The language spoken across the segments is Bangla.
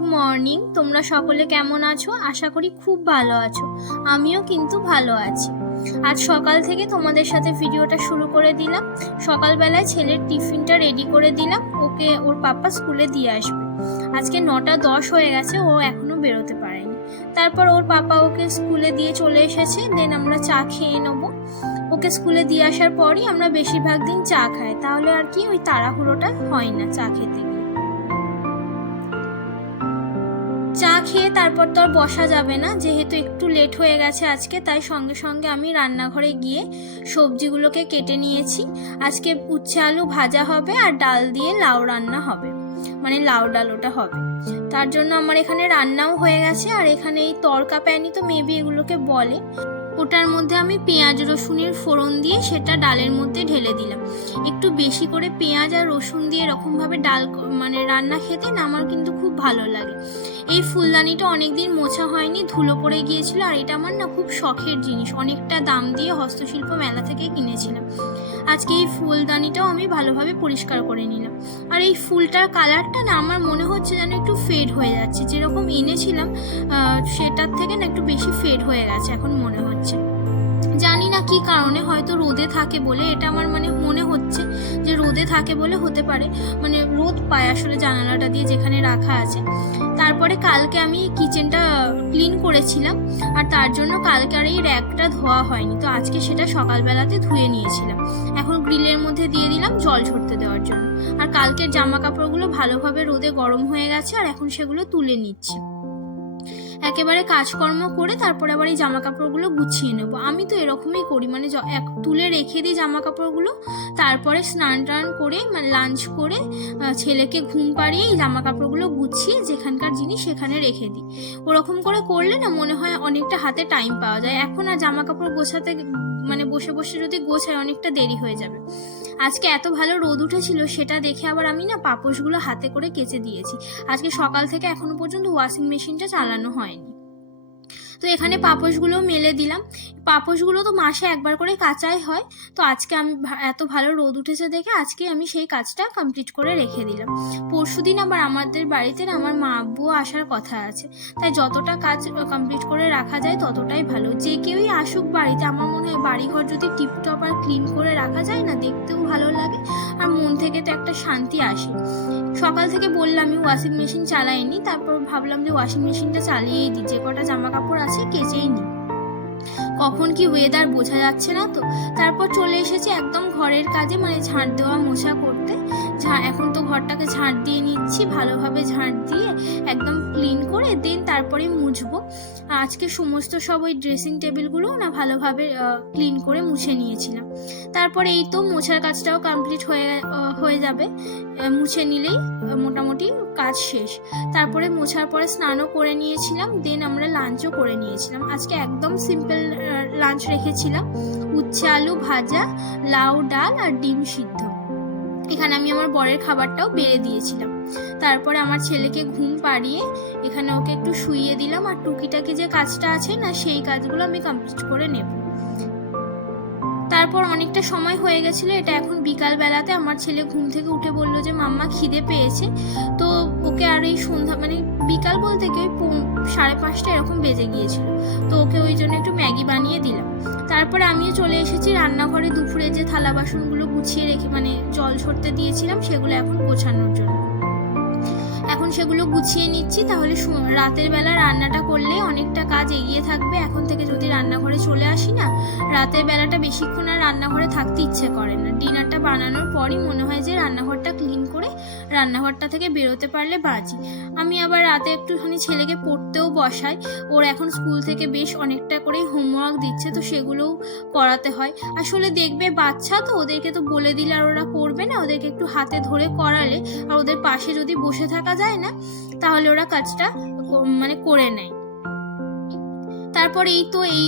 মর্নিং। তোমরা সকলে কেমন আছো? আশা করি খুব ভালো আছো। আমিও কিন্তু ভালো আছি। আজ সকাল থেকে তোমাদের সাথে ভিডিওটা শুরু করে দিলাম। সকালবেলায় ছেলের টিফিনটা রেডি করে দিলাম। ওকে ওর পাপা স্কুলে দিয়ে আসবে। আজকে নটা দশ হয়ে গেছে, ও এখনও বেরোতে পারেনি। তারপর ওর পাপা ওকে স্কুলে দিয়ে চলে এসেছে। দেন আমরা চা খেয়ে নেব। ওকে স্কুলে দিয়ে আসার পরই আমরা বেশিরভাগ দিন চা খাই। তাহলে আর কি ওই তাড়াহুড়োটা হয় না চা খেতে গিয়ে। খেয়ে তারপর তো আর বসা যাবে না। যেহেতু একটু লেট হয়ে গেছে আজকে, তাই সঙ্গে সঙ্গে আমি রান্নাঘরে গিয়ে সবজিগুলোকে কেটে নিয়েছি। আজকে উচ্ছে আলু ভাজা হবে আর ডাল দিয়ে লাউ রান্না হবে। মানে লাউ ডাল ওটা হবে। তার জন্য আমার এখানে রান্নাও হয়ে গেছে আর এখানে এই তরকা প্যানি তো মেবি এগুলোকে বলে। ওটার মধ্যে আমি পেঁয়াজ রসুনের ফোড়ন দিয়ে সেটা ডালের মধ্যে ঢেলে দিলাম। একটু বেশি করে পেঁয়াজ আর রসুন দিয়ে এরকমভাবে ডাল মানে রান্না খেতে না, আমার কিন্তু খুব ভালো লাগে। এই ফুলদানিটা অনেকদিন মোছা হয়নি, ধুলো পড়ে গিয়েছিল আর এটা আমার না খুব শখের জিনিস। অনেকটা দাম দিয়ে হস্তশিল্প মেলা থেকে কিনেছিলাম। আজকে এই ফুলদানিটাও আমি ভালোভাবে পরিষ্কার করে নিলাম। আর এই ফুলটার কালারটা না আমার মনে হচ্ছে যেন একটু ফেড হয়ে যাচ্ছে। যেরকম এনেছিলাম সেটার থেকে না একটু বেশি ফেড হয়ে গেছে এখন মনে হচ্ছে। জানি না কি কারণে হয়তো রোদে থাকে বলে, এটা আমার মানে মনে হচ্ছে যে রোদে থাকে বলে হতে পারে। মানে রোদ পায় আসলে জানালাটা দিয়ে যেখানে রাখা আছে। তারপরে কালকে আমি কিচেনটা ক্লিন করেছিলাম, আর তার জন্য কালকে আর এই র্যাকটা ধোয়া হয়নি। তো আজকে সেটা সকালবেলাতে ধুয়ে নিয়েছিলাম। এখন গ্রিলের মধ্যে দিয়ে দিলাম জল ঝরতে দেওয়ার জন্য। আর কালকের জামা কাপড়গুলো ভালোভাবে রোদে গরম হয়ে গেছে, আর এখন সেগুলো তুলে নিচ্ছি। একেবারে কাজকর্ম করে তারপরে আবার এই জামা কাপড়গুলো গুছিয়ে নেব। আমি তো এরকমই করি মানে এক, তুলে রেখে দিই জামা কাপড়গুলো তারপরে স্নান টান করে মানে লাঞ্চ করে ছেলেকে ঘুম পাড়িয়ে এই জামা কাপড়গুলো গুছিয়ে যেখানকার জিনিস সেখানে রেখে দিই। ওরকম করে করলে না মনে হয় অনেকটা হাতে টাইম পাওয়া যায়। এখন আর জামা কাপড় গোছাতে মানে বসে বসে যদি গোছায় অনেকটা দেরি হয়ে যাবে। আজকে এত ভালো রোদ উঠেছিল, সেটা দেখে আবার আমি না পাপোশগুলো হাতে করে কেচে দিয়েছি। আজকে সকাল থেকে এখনও পর্যন্ত ওয়াশিং মেশিনটা চালানো হয়নি। তো এখানে পাপোশগুলো মেলে দিলাম। পাপোশগুলো তো মাসে একবার করে কাচাই হয়। তো আজকে আমি এত ভালো রোদ উঠেছে দেখে আজকে আমি সেই কাজটা কমপ্লিট করে রেখে দিলাম। পরশু দিন আবার আমাদের বাড়িতে না আমার মা আব্বুও আসার কথা আছে। তাই যতটা কাজ কমপ্লিট করে রাখা যায় ততটাই ভালো। যে কেউই আসুক বাড়িতে, আমার মনে হয় বাড়িঘর যদি টিপটপ আর ক্লিন করে রাখা যায় না, দেখতেও ভালো লাগে আর মন থেকে তো একটা শান্তি আসে। সকাল থেকে বললাম আমি ওয়াশিং মেশিন চালাইনি, তারপর ভাবলাম যে ওয়াশিং মেশিনটা চালিয়েই দিই। যে কটা জামা কাপড় আছে কেচেই নেই কখন কি ওয়েদার বোঝা যাচ্ছে না তো? তারপর চলে এসেছে একদম ঘরের কাজে মানে ঝাঁট দেওয়া মোছা করতে। এখন তো ঘরটাকে ঝাঁট দিয়ে নিচ্ছি, ভালোভাবে ঝাঁট দিয়ে একদম ক্লিন করে দেন তারপরে মুছবো। আজকে সমস্ত সব ওই ড্রেসিং টেবিলগুলো না ভালোভাবে ক্লিন করে মুছে নিয়েছিলাম। তারপরে এই তো মোছার কাজটাও কমপ্লিট হয়ে হয়ে যাবে। মুছে নিলেই মোটামুটি কাজ শেষ। তারপরে মোছার পরে স্নানও করে নিয়েছিলাম, দেন আমরা লাঞ্চও করে নিয়েছিলাম। আজকে একদম সিম্পল লাঞ্চ রেখেছিলাম। উচ্ছে আলু ভাজা, লাউ ডাল আর ডিম সিদ্ধ। এখানে আমি আমার বরের খাবারটাও বেড়ে দিয়েছিলাম। তারপরে আমার ছেলেকে ঘুম পাড়িয়ে এখানে ওকে একটু শুইয়ে দিলাম আর টুকিটাকি যে কাজটা আছে না, সেই কাজগুলো আমি কমপ্লিট করে নেব। তারপর অনেকটা সময় হয়ে গেছিল, এটা এখন বিকাল বেলাতে আমার ছেলে ঘুম থেকে উঠে বলল যে, মাম্মা, খিদে পেয়েছে। তো ওকে আর এই সন্ধ্যা মানে বিকাল বলতে কি ওই সাড়ে পাঁচটা এরকম বেজে গিয়েছিল। তো ওকে ওই জন্য একটু ম্যাগি বানিয়ে দিলাম। তারপরে আমিও চলে এসেছি রান্নাঘরে দুপুরে যে থালা বাসনগুলো গুছিয়ে রেখে মানে জল ঝরতে দিয়েছিলাম সেগুলো এখন গোছানোর জন্য। এখন সেগুলো গুছিয়ে নিচ্ছি, তাহলে রাতের বেলা রান্নাটা করলে অনেকটা কাজ এগিয়ে থাকবে। এখন থেকে যদি রান্নাঘরে চলে আসি না, রাতের বেলাটা বেশিক্ষণ আর রান্নাঘরে থাকতে ইচ্ছে করে না। ডিনারটা বানানোর পরই মনে হয় যে রান্নাঘরটা ক্লিন করে রান্নাঘরটা থেকে বেরোতে পারলে বাঁচি আমি আবার রাতে একটুখানি ছেলেকে পড়তেও বসাই। ওর এখন স্কুল থেকে বেশ অনেকটা করেই হোমওয়ার্ক দিচ্ছে, তো সেগুলোও করাতে হয়। আসলে দেখবে বাচ্চা তো, ওদেরকে তো বলে দিলে আর ওরা করবে না। ওদেরকে একটু হাতে ধরে করালে আর ওদের পাশে যদি বসে থাকা যায় না, তাহলে ওরা কাজটা মানে করে নেয়। তারপর এই তো এই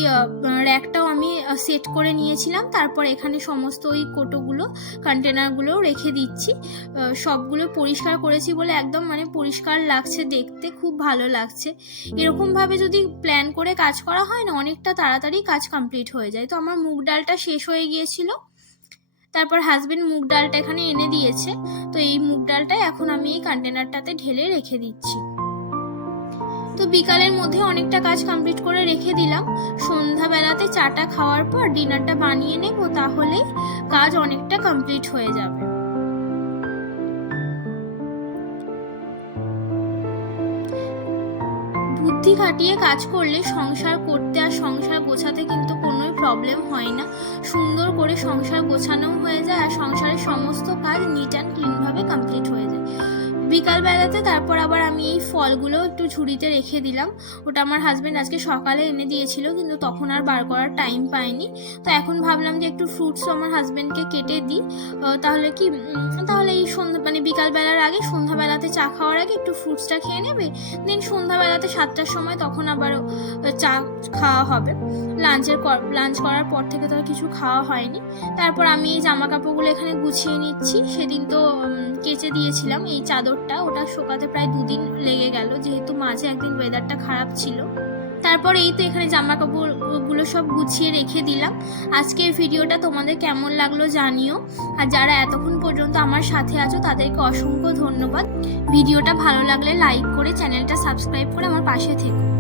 র্যাকটাও আমি সেট করে নিয়েছিলাম। তারপর এখানে সমস্ত ওই কোটোগুলো কন্টেনারগুলো রেখে দিচ্ছি। সবগুলো পরিষ্কার করেছি বলে একদম মানে পরিষ্কার লাগছে, দেখতে খুব ভালো লাগছে। এরকমভাবে যদি প্ল্যান করে কাজ করা হয় না, অনেকটা তাড়াতাড়ি কাজ কমপ্লিট হয়ে যায়। তো আমার মুগ ডালটা শেষ হয়ে গিয়েছিল। তারপর হাজবেন্ড মুগ ডালটা এখানে এনে দিয়েছে। তো এই মুগ ডালটা এখন আমি এই কন্টেনারটাতে ঢেলে রেখে দিচ্ছি। তো বিকালের মধ্যে অনেকটা কাজ কমপ্লিট করে রেখে দিলাম। সন্ধ্যাবেলাতে চাটা খাওয়ার পর ডিনারটা বানিয়ে নেব, তাহলে কাজ অনেকটা কমপ্লিট হয়ে যাবে। বুদ্ধি খাটিয়ে কাজ করলে সংসার করতে আর সংসার গোছাতে কিন্তু কোনো প্রবলেম হয় না। সুন্দর করে সংসার গোছানো হয়ে যায় আর সংসারের সমস্ত কাজ নিট অ্যান্ড ক্লিনভাবে কমপ্লিট হয়ে যায়। বিকালবেলাতে, তারপর আবার আমি এই ফলগুলো একটু ঝুড়িতে রেখে দিলাম। ওটা আমার হাজব্যান্ড আজকে সকালে এনে দিয়েছিল, কিন্তু তখন আর বার করার টাইম পাইনি তো এখন ভাবলাম যে একটু ফ্রুটসও আমার হাজব্যান্ডকে কেটে দিই। তাহলে কি তাহলে এই সন্ধ্যা মানে বিকালবেলার আগে, সন্ধ্যাবেলাতে চা খাওয়ার আগে একটু ফ্রুটসটা খেয়ে নেবে? দেন সন্ধ্যাবেলাতে সাতটার সময় তখন আবারও চা খাওয়া হবে। লাঞ্চের পর লাঞ্চ করার পর থেকে তো কিছু খাওয়া হয়নি। তারপর আমি এই জামা কাপড়গুলো এখানে গুছিয়ে নিচ্ছি। সেদিন তো কেচে দিয়েছিলাম। এই চাদরটা ওটা শোকাতে প্রায় দুদিন লেগে গেল, যেহেতু মাঝে একদিন ওয়েদারটা খারাপ ছিল। তারপর এই তো এখানে জামা কাপড়গুলো সব গুছিয়ে রেখে দিলাম। আজকের ভিডিওটা তোমাদের কেমন লাগল জানিও। আর যারা এতক্ষণ পর্যন্ত আমার সাথে আছো, তাদেরকে অসংখ্য ধন্যবাদ। ভিডিওটা ভালো লাগলে লাইক করে চ্যানেলটা সাবস্ক্রাইব করে আমার পাশে থেকো।